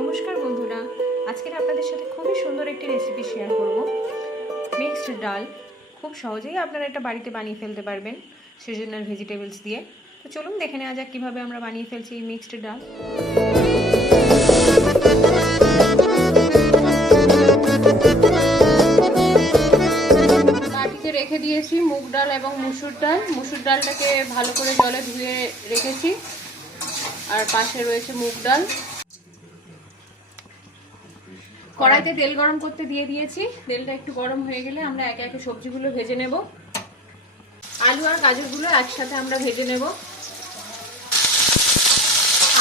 নমস্কার বন্ধুরা, আজকের আপনাদের সাথে খুবই সুন্দর একটি রেসিপি শেয়ার করব। মিক্সড ডাল খুব সহজেই আপনারা এটা বাড়িতে বানিয়ে ফেলতে পারবেন সিজনাল ভেজিটেবলস দিয়ে। তো চলুন দেখে নেওয়া যাক কীভাবে আমরা বানিয়ে ফেলছি এই মিক্সড ডাল। বাটিতে রেখে দিয়েছি মুগ ডাল এবং মুসুর ডাল। মুসুর ডালটাকে ভালো করে জলে ধুয়ে রেখেছি, আর পাশে রয়েছে মুগ ডাল। কড়াইতে তেল গরম করতে দিয়ে দিয়েছি। তেলটা একটু গরম হয়ে গেলে আমরা একে একে সবজিগুলো ভেজে নেব। আলু আর গাজরগুলো একসাথে আমরা ভেজে নেব।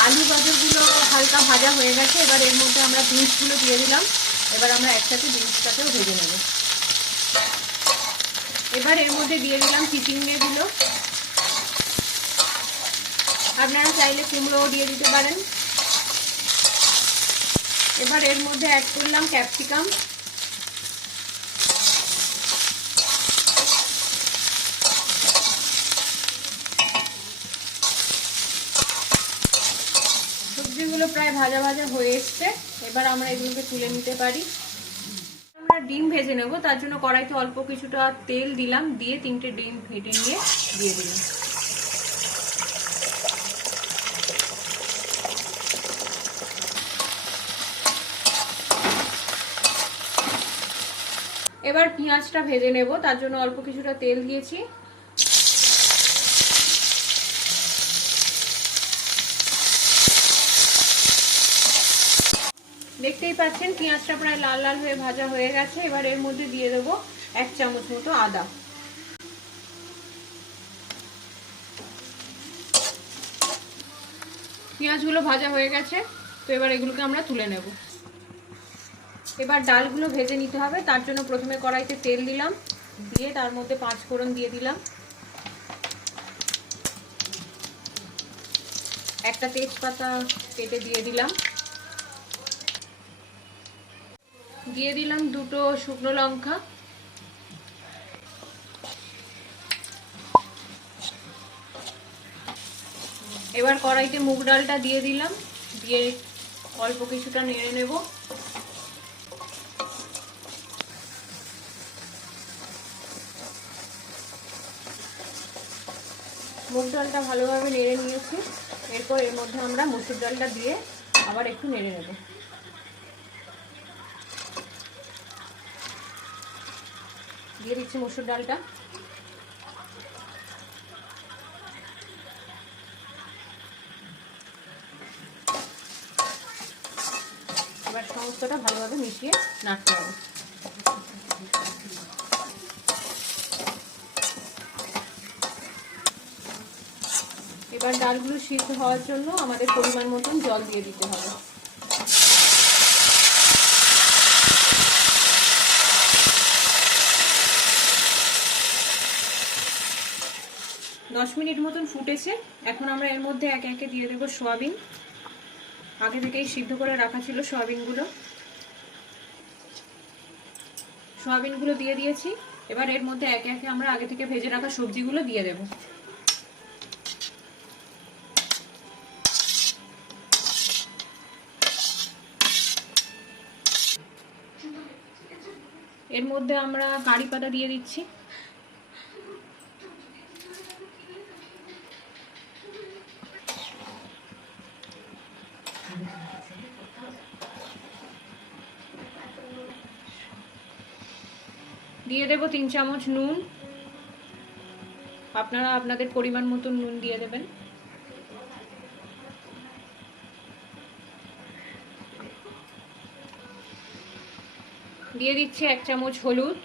আলু গাজরগুলো হালকা ভাজা হয়ে গেছে, এবার এর মধ্যে আমরা বিনসগুলো দিয়ে দিলাম। এবার আমরা একসাথে বিনসটাকেও ভেজে নেব। এবার এর মধ্যে দিয়ে দিলাম চিচিঙ্গেগুলো। আপনারা চাইলে কুমড়োও দিয়ে দিতে পারেন। এবার এর মধ্যে অ্যাড করলাম ক্যাপসিকাম। সবজিগুলো প্রায় ভাজা ভাজা হয়ে এসছে, এবার আমরা এগুলোকে তুলে নিতে পারি। আমরা ডিম ভেজে নেব, তার জন্য কড়াইতে অল্প কিছুটা তেল দিলাম, দিয়ে 3টে ডিম ফেটে নিয়ে দিয়ে দিলাম। এবার পেঁয়াজটা ভেজে নেব, তার জন্য অল্প কিছুটা তেল দিয়েছি। দেখতেই পাচ্ছেন পেঁয়াজটা প্রায় লাল লাল হয়ে ভাজা হয়ে গেছে। এবার এর মধ্যে দিয়ে দেব 1 চামচ মতো আদা। পেঁয়াজগুলো ভাজা হয়ে গেছে, তো এবার এগুলোকে আমরা তুলে নেব। এবার ডালগুলো ভেজে নিতে হবে, তার জন্য প্রথমে কড়াইতে তেল দিলাম, দিয়ে তার মধ্যে 5 ফোড়ন দিয়ে দিলাম, একটা তেজপাতা কেটে দিয়ে দিলাম, দিয়ে দিলাম 2টো শুকনো লঙ্কা। এবার কড়াইতে মুগ ডালটা দিয়ে দিলাম, দিয়ে অল্প কিছুটা নেড়ে নেব। মুগ ডালটা ভালোভাবে নেড়ে নিয়েছি। এরপর এর মধ্যে আমরা মসুর ডালটা দিয়ে আবার একটু নেড়ে নেব। দিয়ে দিচ্ছি মসুর ডালটা। এবার সমস্তটা ভালোভাবে মিশিয়ে নাড়তে হবে। এবার ডালগুলো সিদ্ধ হওয়ার জন্য আমাদের পরিমাণ মতন জল দিয়ে দিতে হবে। দশ মিনিট মতন ফুটেছে। এখন আমরা এর মধ্যে একে একে দিয়ে দেব সয়াবিন। আগে থেকেই সিদ্ধ করে রাখা ছিল সয়াবিনগুলো দিয়ে দিয়েছি। এবার এর মধ্যে একে একে আমরা আগে থেকে ভেজে রাখা সবজিগুলো দিয়ে দেব। এর মধ্যে আমরা কারি পাতা দিয়ে দিচ্ছি। দিয়ে দেব 3 চামচ নুন। আপনারা আপনাদের পরিমাণ মতো নুন দিয়ে দেবেন। দিয়ে দিচ্ছি 1 চামচ হলুদ।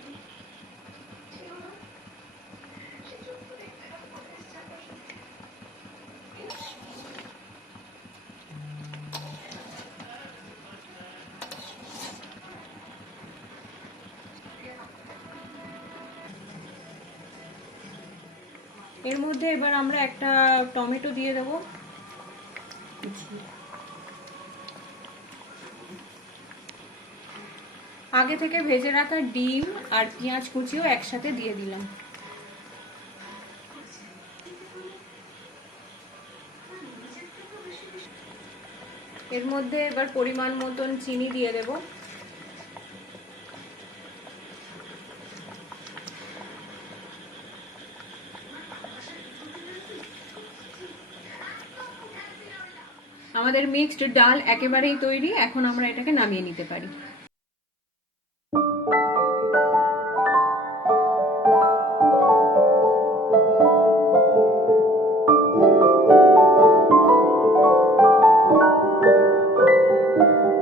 এর মধ্যে এবার আমরা একটা টমেটো দিয়ে দেব। আগে থেকে ভেজে রাখা ডিম আর পেঁয়াজ কুচিও একসাথে দিয়ে দিলাম। এর মধ্যে এবার পরিমাণ মতন চিনি দিয়ে দেব। আমাদের মিক্সড ডাল একেবারেই তৈরি। এখন আমরা এটাকে নামিয়ে নিতে পারি।